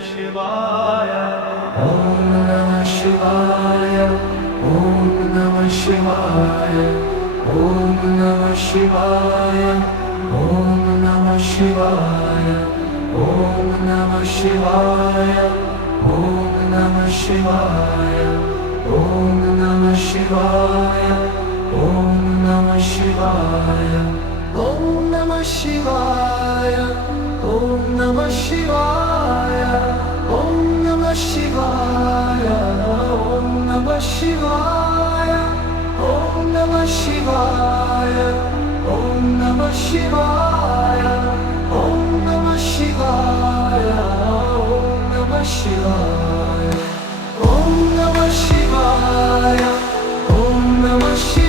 शिवाय Om Namah Shivaya. Om Namah Shivaya. Om Namah Shivaya. Om Namah Shivaya. Om Namah Shivaya. Om Namah Shivaya. Om Namah Shivaya. Om Namah Shivaya. Om Namah Shivaya. Om Namah Shivaya. Om Namah Shivaya. Om Namah Shivaya. Om Namah Shivaya. Om Namah Shivaya. Om Namah Shivaya. Om Namah Shivaya. Om Namah Shivaya. Om Namah Shivaya.